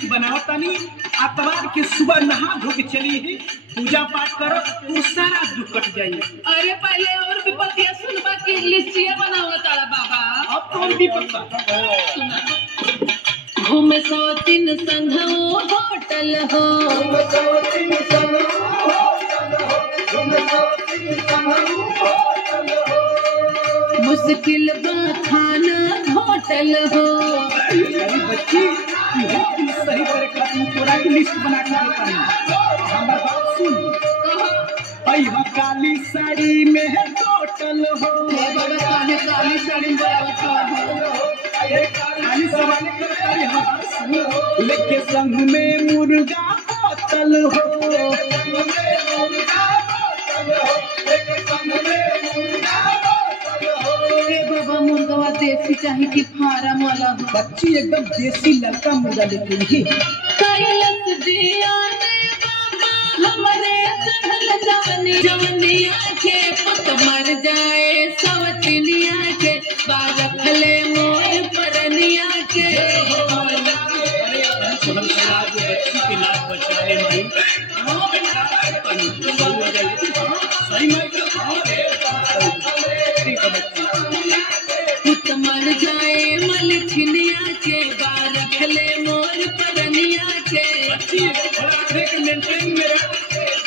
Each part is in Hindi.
लिस्ट बनाओ तानी। आतवार के सुबह नहा धो के चली ही पूजा पाठ करो तो सारा दुख कट जाई। अरे पहले और विपत्तियां सुनबा की लिस्टिया बनावा तारा बाबा। अब कौन विपत्ता? घूम 103 संघो होटल हो, मुश्किल बा खाना होटल हो। अरे बच्ची सही करे खातिर तोरा की लिस्ट बना के देता हूं। हमार बात सुन। आई काली साड़ी में है टोटल हो। बाबा काहे काली साड़ी में बोलावत हो? काली सवाने कर तारी हमार सुन। लेके संग में मुर्गा बोतल हो। बाबा मुर्गा देसी चाहे कि फार्म वाला हो? बच्ची एकदम देसी लड़का मुर्गा लेके ही कैलस दिया ने बाबा हमरे चढ़ल जवनिया के पुत मर जाए सवतिनिया के बारखले मोर परनिया के। बच्ची के लाज बचा ले भाई। पुत मर जाए मलखिनिया के बारखले मोर परनिया के।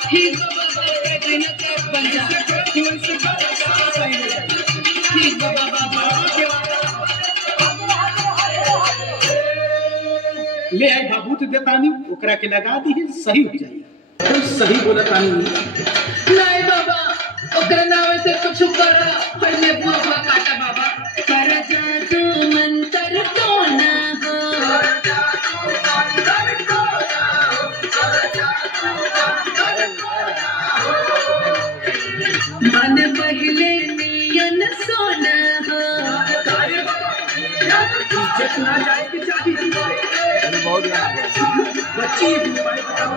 ठीक बाबा कठिन कर बन जा। ठीक बाबा ले आई बाबू तो देतानी ओकरा के लगा दी सही हो जाए। तो सही बोला तानी। नहीं बाबा ओकरा नाम से कुछ करा पहले बाबा काटा बाबा कर जादू मंत्र तो ना हो। मन पहले नियन सोना हो। जितना जाए कि चाहिए बच्ची उपाय बताओ।